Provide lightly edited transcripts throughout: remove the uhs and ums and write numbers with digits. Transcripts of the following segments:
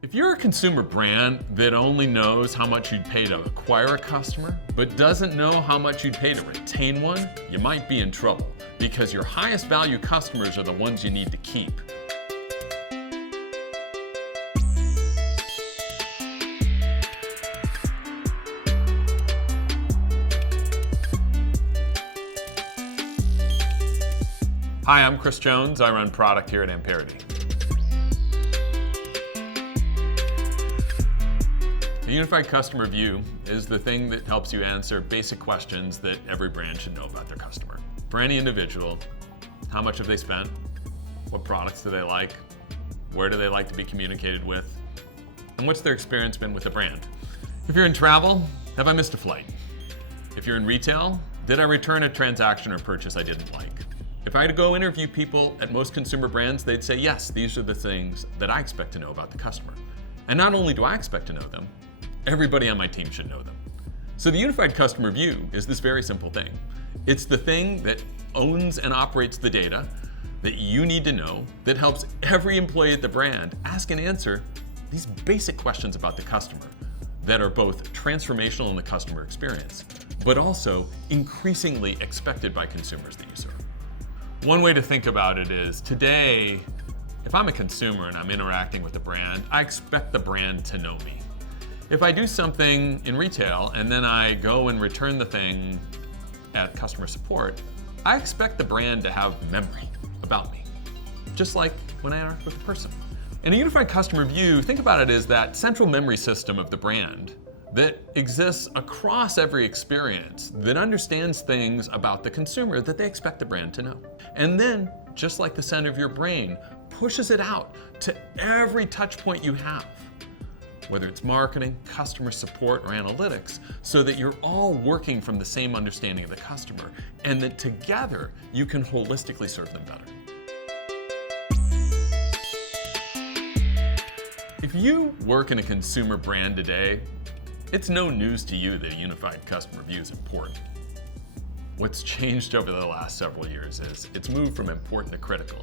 If you're a consumer brand that only knows how much you'd pay to acquire a customer, but doesn't know how much you'd pay to retain one, you might be in trouble, because your highest value customers are the ones you need to keep. Hi, I'm Chris Jones. I run product here at Amperity. The Unified Customer View is the thing that helps you answer basic questions that every brand should know about their customer. For any individual, how much have they spent? What products do they like? Where do they like to be communicated with? And what's their experience been with the brand? If you're in travel, have I missed a flight? If you're in retail, did I return a transaction or purchase I didn't like? If I had to go interview people at most consumer brands, they'd say, yes, these are the things that I expect to know about the customer. And not only do I expect to know them, everybody on my team should know them. So the Unified Customer View is this very simple thing. It's the thing that owns and operates the data that you need to know, that helps every employee at the brand ask and answer these basic questions about the customer that are both transformational in the customer experience, but also increasingly expected by consumers that you serve. One way to think about it is, today, if I'm a consumer and I'm interacting with a brand, I expect the brand to know me. If I do something in retail and then I go and return the thing at customer support, I expect the brand to have memory about me, just like when I interact with a person. In a Unified Customer View, think about it as that central memory system of the brand that exists across every experience, that understands things about the consumer that they expect the brand to know. And then, just like the center of your brain, pushes it out to every touch point you have, whether it's marketing, customer support, or analytics, so that you're all working from the same understanding of the customer, and that together you can holistically serve them better. If you work in a consumer brand today, it's no news to you that a Unified Customer View is important. What's changed over the last several years is it's moved from important to critical.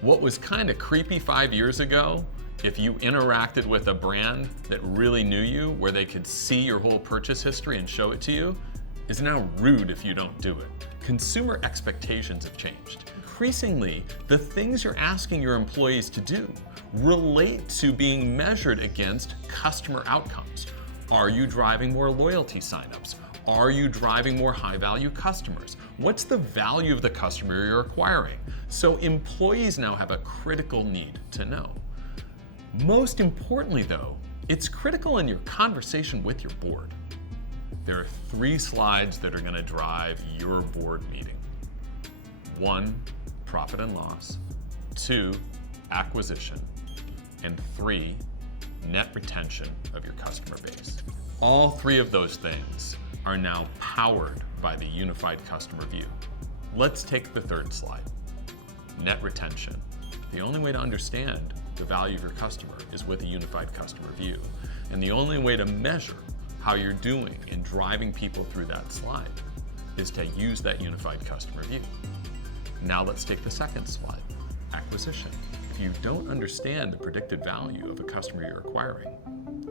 What was kind of creepy 5 years ago, if you interacted with a brand that really knew you, where they could see your whole purchase history and show it to you, is now rude if you don't do it. Consumer expectations have changed. Increasingly, the things you're asking your employees to do relate to being measured against customer outcomes. Are you driving more loyalty signups? Are you driving more high-value customers? What's the value of the customer you're acquiring? So employees now have a critical need to know. Most importantly, though, it's critical in your conversation with your board. There are 3 slides that are going to drive your board meeting. 1, profit and loss. 2, acquisition. And 3, net retention of your customer base. All 3 of those things are now powered by the Unified Customer View. Let's take the 3rd slide, net retention. The only way to understand the value of your customer is with a Unified Customer View. And the only way to measure how you're doing in driving people through that slide is to use that Unified Customer View. Now let's take the 2nd slide, acquisition. If you don't understand the predicted value of a customer you're acquiring,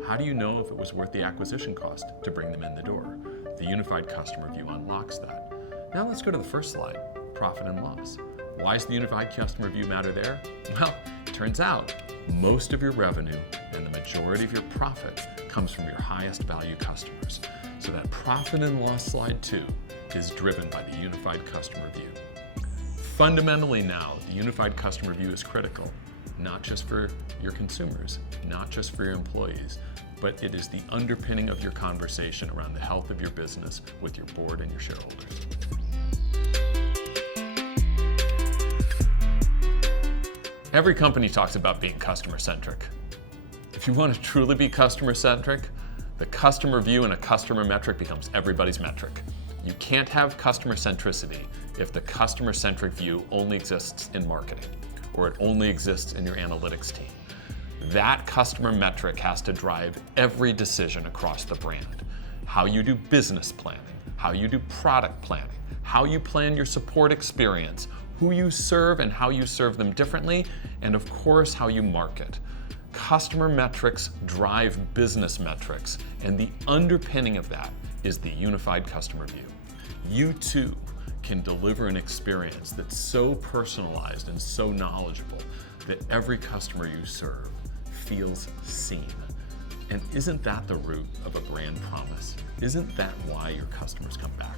how do you know if it was worth the acquisition cost to bring them in the door? The Unified Customer View unlocks that. Now let's go to the 1st slide, profit and loss. Why does the Unified Customer View matter there? Well, it turns out most of your revenue and the majority of your profit comes from your highest value customers. So that profit and loss slide 2 is driven by the Unified Customer View. Fundamentally now, the Unified Customer View is critical, not just for your consumers, not just for your employees, but it is the underpinning of your conversation around the health of your business with your board and your shareholders. Every company talks about being customer-centric. If you want to truly be customer-centric, the customer view and a customer metric becomes everybody's metric. You can't have customer centricity if the customer-centric view only exists in marketing, or it only exists in your analytics team. That customer metric has to drive every decision across the brand. How you do business planning, how you do product planning, how you plan your support experience, who you serve and how you serve them differently, and of course, how you market. Customer metrics drive business metrics, and the underpinning of that is the unified customer view. You too can deliver an experience that's so personalized and so knowledgeable that every customer you serve feels seen. And isn't that the root of a brand promise? Isn't that why your customers come back?